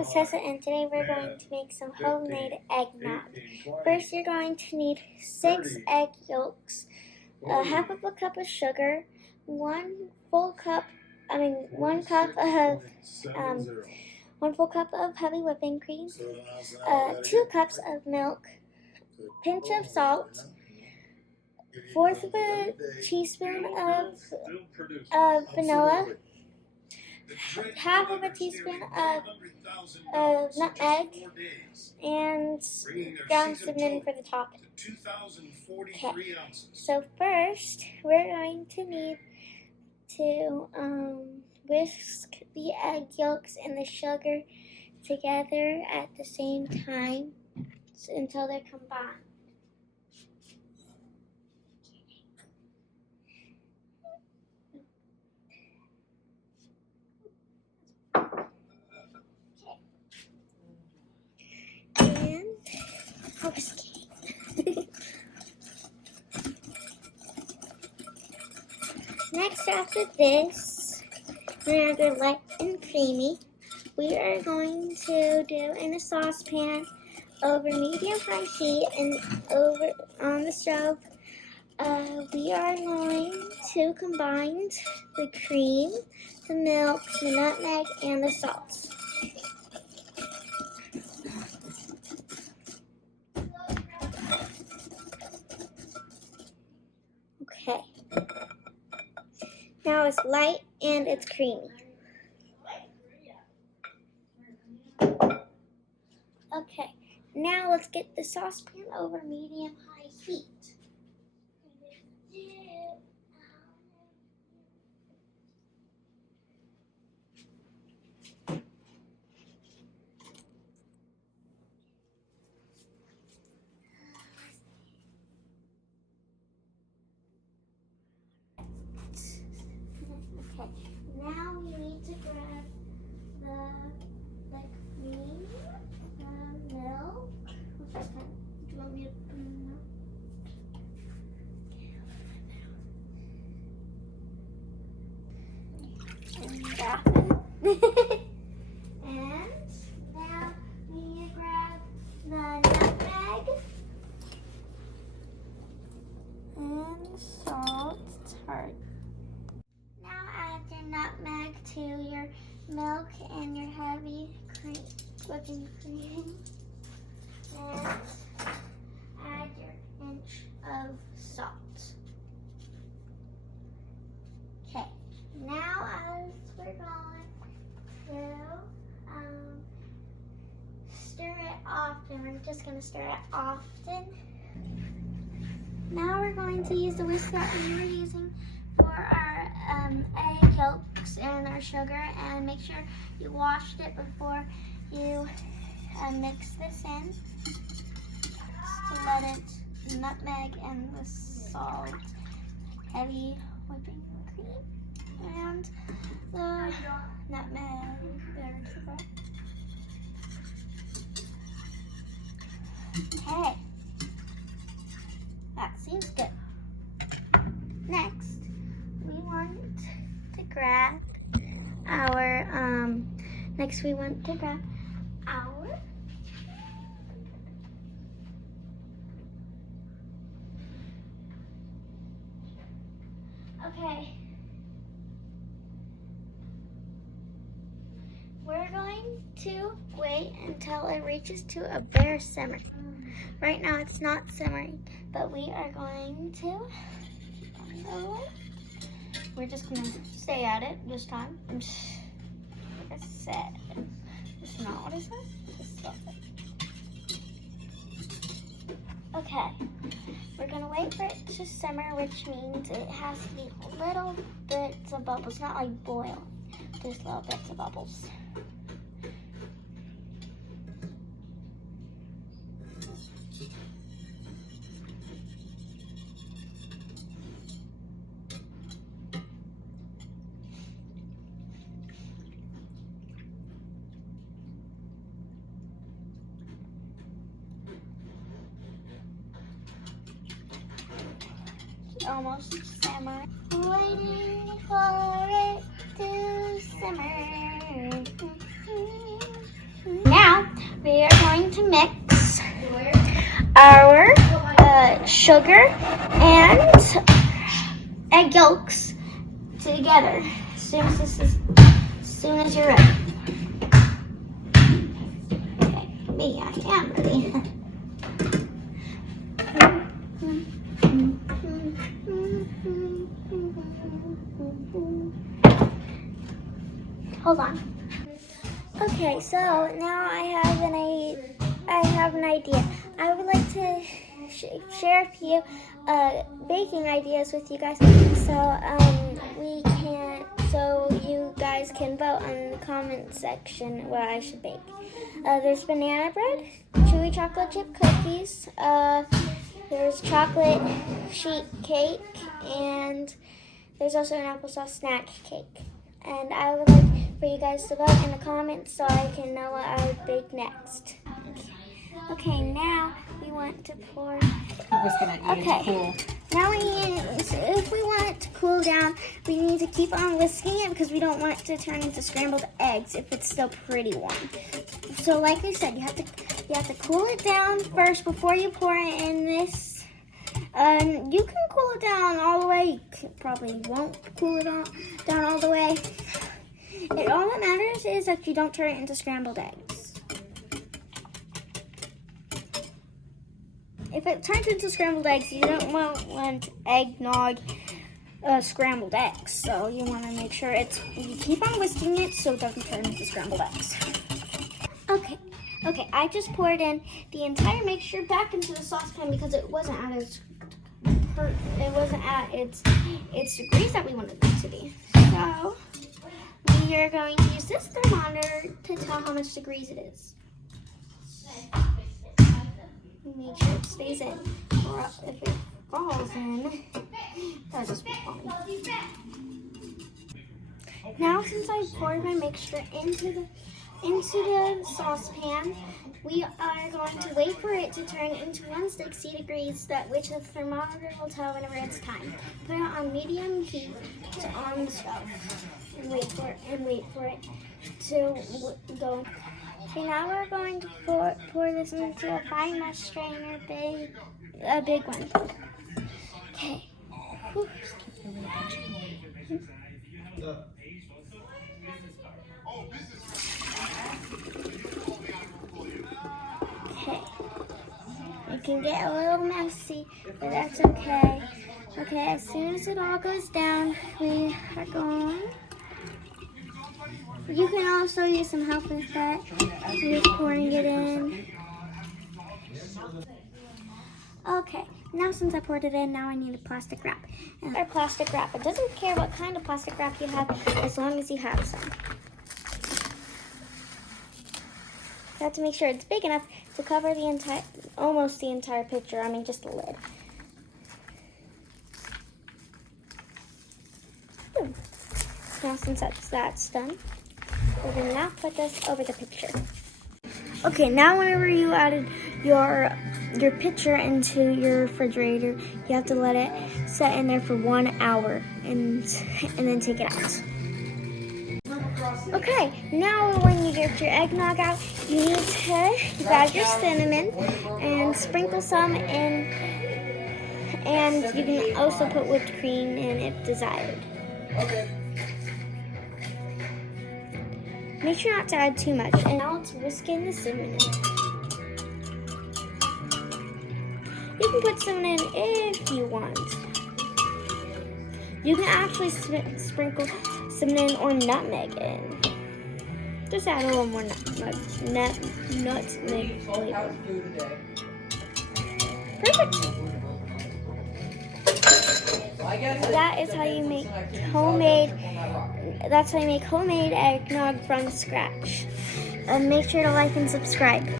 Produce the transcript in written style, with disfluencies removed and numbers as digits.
name is Tessa, and today we're going to make some homemade eggnog. First, you're going to need 6 egg yolks, half of a cup of sugar, 1 full cup of 1 full cup of heavy whipping cream, 2 cups of milk, pinch of salt, 1/4 of a teaspoon of vanilla, half of a teaspoon of nutmeg, and ground cinnamon for the topping. Okay, so first we're going to need to whisk the egg yolks and the sugar together at the same time until they're combined. And next, after this, when they're light and creamy, we are going to do in a saucepan over medium-high heat and over on the stove. We are going to combine the cream, the milk, the nutmeg, and the salt. Okay. Now it's light and it's creamy. Okay, now let's get the saucepan over medium-high heat. Okay, now we need to grab the cream, the milk. Do you want me to put in the milk? And that. And now we need to grab the nutmeg and salt. It's hard. Now add your nutmeg to your milk and your heavy whipping cream. And add your pinch of salt. Okay, now as we're going to stir it often, we're just going to stir it often. Now we're going to use the whisk that we were using for our egg yolks and our sugar, and make sure you washed it before you mix this in, to let it nutmeg and the salt, heavy whipping cream, and the nutmeg and sugar. Okay, that seems good. Next, we want to grab our okay. We're going to wait until it reaches to a bare simmer. Right now it's not simmering, but we are going to we're just going to stay at it this time. Like I said, it's not what it says. Just stop it. Okay, we're going to wait for it to simmer, which means it has to be little bits of bubbles, not like boiling, just little bits of bubbles. Almost simmer. Waiting for it to simmer. going to mix our sugar and egg yolks together as soon as you're ready. Okay, for me, I am ready. Hold on. Okay, so now I have an idea. I would like to share a few baking ideas with you guys, so you guys can vote in the comment section what I should bake. There's banana bread, chewy chocolate chip cookies, there's chocolate sheet cake, and there's also an applesauce snack cake. And I would like for you guys to vote in the comments so I can know what I would bake next. Okay, now we want to pour. Okay, now if we want it to cool down, we need to keep on whisking it because we don't want it to turn into scrambled eggs if it's still pretty warm. So, like I said, you have to cool it down first before you pour it in this. You can cool it down all the way. You probably won't cool it down all the way. All that matters is that you don't turn it into scrambled eggs. If it turns into scrambled eggs, you don't want eggnog scrambled eggs. So you want to make sure you keep on whisking it so it doesn't turn into scrambled eggs. Okay, I just poured in the entire mixture back into the saucepan because it wasn't at its degrees that we wanted it to be. So we are going to use this thermometer to tell how much degrees it is. Make sure it stays in, or if it falls in, that'll just be fine. Now, since I poured my mixture into the saucepan, we are going to wait for it to turn into 160 degrees, which the thermometer will tell whenever it's time. Put it on medium heat on the stove and wait for it to go. Okay, now we're going to pour this into a fine mesh strainer, a big one. Okay. Whew. Okay. It can get a little messy, but that's okay. Okay, as soon as it all goes down, we are going. You can also use some help with that. We're pouring it in. Okay, now since I poured it in, now I need a plastic wrap. And our plastic wrap, it doesn't care what kind of plastic wrap you have, as long as you have some. You have to make sure it's big enough to cover almost the entire picture. I mean, just the lid. Boom. Now since that's done, we're going to now put this over the picture. Okay, now whenever you added your picture into your refrigerator, you have to let it set in there for 1 hour and then take it out. Okay, now when you get your eggnog out, you need to grab your cinnamon and sprinkle some in, and you can also put whipped cream in if desired. Okay. Make sure not to add too much. And now let's whisk in the cinnamon. You can put cinnamon if you want. You can actually sprinkle cinnamon or nutmeg in. Just add a little more nutmeg flavor. Perfect. That is how you make homemade. That's how you make homemade eggnog from scratch. Make sure to like and subscribe.